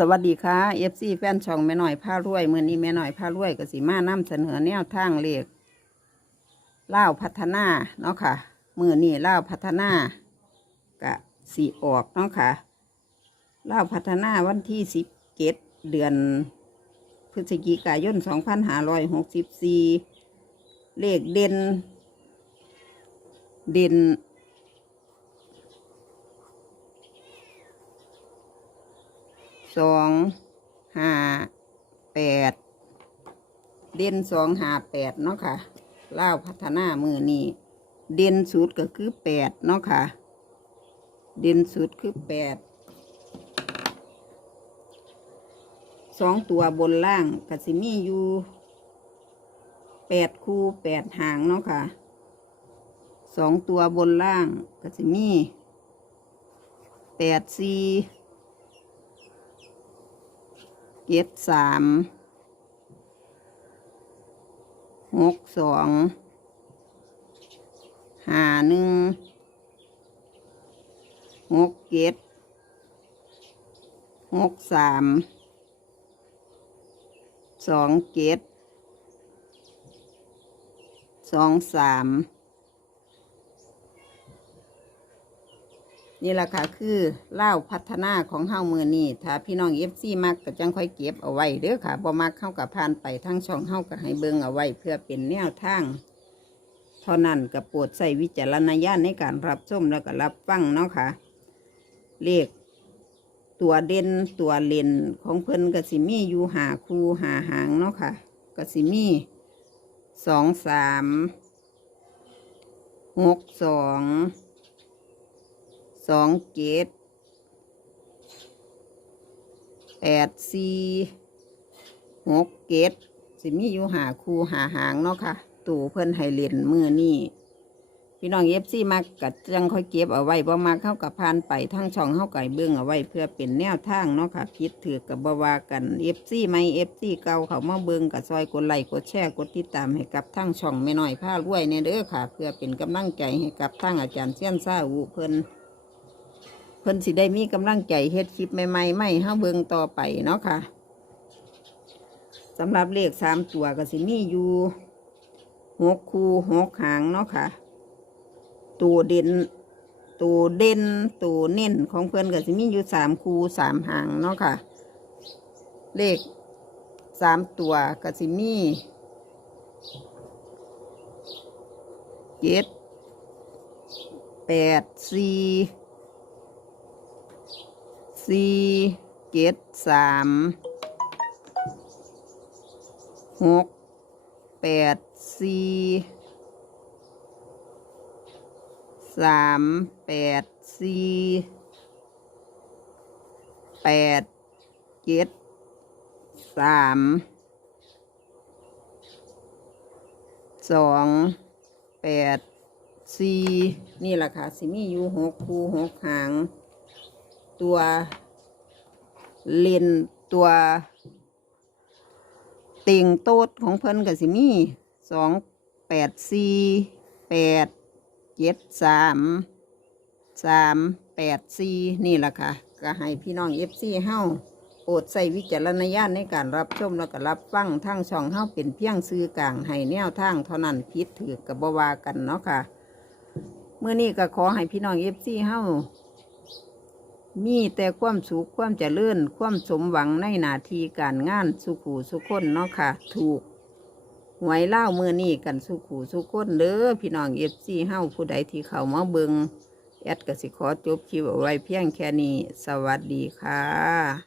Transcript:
สวัสดีค่ะเอฟซีแฟนช่องแม่หน่อยผ้ารวยเมื่อนี้แม่หน่อยผ้ารวยก็สิมานำเสนอแนวทางเลขเล่าพัฒนาเนาะค่ะ มือนี้เล่าพัฒนากะสีออกเนาะค่ะเล่าพัฒนาวันที่สิบเจ็ดเดือน พฤศจิกายนสองพันห้าร้อยหกสิบสี่เลขเด่น เด่น สองห้าแปดเด่นสองห้าแปดเนาะค่ะเล่าพัฒนามือนี้เด่นสุดก็คือแปดเนาะค่ะ เด่นสุดคือแปดสองตัวบนล่างกสิมีอยู่แปดคู่แปดหางเนาะค่ะสองตัวบนล่างกสิมีแปดสี่ เจ็ดสามหกสองหาหนึ่งหกเจ็ดหกสามสองเจ็ดสองสาม นี่แหละค่ะคือเล่าพัฒนาของเฮ้ามือนี่ถ้าพี่น้องเอฟซีมักก็จังค่อยเก็บเอาไว้เด้อค่ะบ่มักเข้ากับพานไปทั้งช่องเฮ้าก็ให้เบิ่งเอาไว้ เพื่อเป็นแนวทางเท่านั้นกับโปรดใส่วิจารณญาณในการรับชมแล้วก็รับฟังเนาะค่ะ เลขตัวเด่นตัวเลนของเพิ่นก็สิมีอยู่หาคูหาหางเนาะค่ะก็สิมีสองสามหกสอง สองเกตแปดสี่หกเกตสิมีอยู่หาคูหาหางเนาะค่ะ ตู่เพิ่นให้เล่นมือนี่พี่น้องเอฟซีมักกัดจังค่อยเก็บเอาไว้บ่มาเข้ากับพานไปทั้งช่องเข้าไก่เบื้องเอาไว้เพื่อเป็นแนวทางเนาะค่ะพิดถือกับบวากันเอฟซีไม่เอฟซีเก่าเขามาเบื้องกับซอยกดไลค์กดแชร์กดติดตามให้กับทั้งช่องไม่น้อยผ้ารวยเนี่ยเด้อค่ะ เพื่อเป็นกำลังใจให้กับทั้งอาจารย์เสี้ยนซ่าอูเพิ่น เพิ่นสิได้มีกำลังใจเฮ็ดคลิปใหม่ๆไม่ให้เบิ่งต่อไปเนาะค่ะสำหรับเลขสามตัวก็สิมีอยู่หกคู่หกหางเนาะค่ะ ตัวเด่นตัวเด่นตัวเน้นของเพิ่นก็สิมีอยู่สามคู่สามหางเนาะค่ะ เลขสามตัวก็สิมีเจ็ดแปดสี่ สี่เจ็ดสามหกแปดสี่สามแปดสี่แปดเจ็ดสามสองแปดสี่นี่แหละค่ะ สิมีอยู่หกคูหกหาง ตัวเลนตัวเติงโต๊ดของเพิ่นกับสิมีสองแปดสี่แปดเจ็ดสามสามแปดสี่นี่แหละค่ะ ก็ให้พี่น้องเอฟซีเฮ้าโปรดใส่วิจารณญาณในการรับชมแล้วก็รับฟังทั้งช่องเฮ้าเป็นเพียงซื้อกลางให้แนวทางเท่านั้นพิษถือกับบวากันเนาะค่ะเมื่อนี้ก็ขอให้พี่น้องเอฟซีเฮ้า มีแต่ความสุขความเจริญความสมหวังในหนาทีการงานสุขูสุขคนเนาะค่ะ ถูกหวยเล่ามือนี่กันสุขูสุขคนเด้อพี่น้องเอฟซีเฮาผู้ใดที่เข้ามาเบิงแอดกสิขอจบคลิปเอาไว้เพียงแค่นี้ สวัสดีค่ะ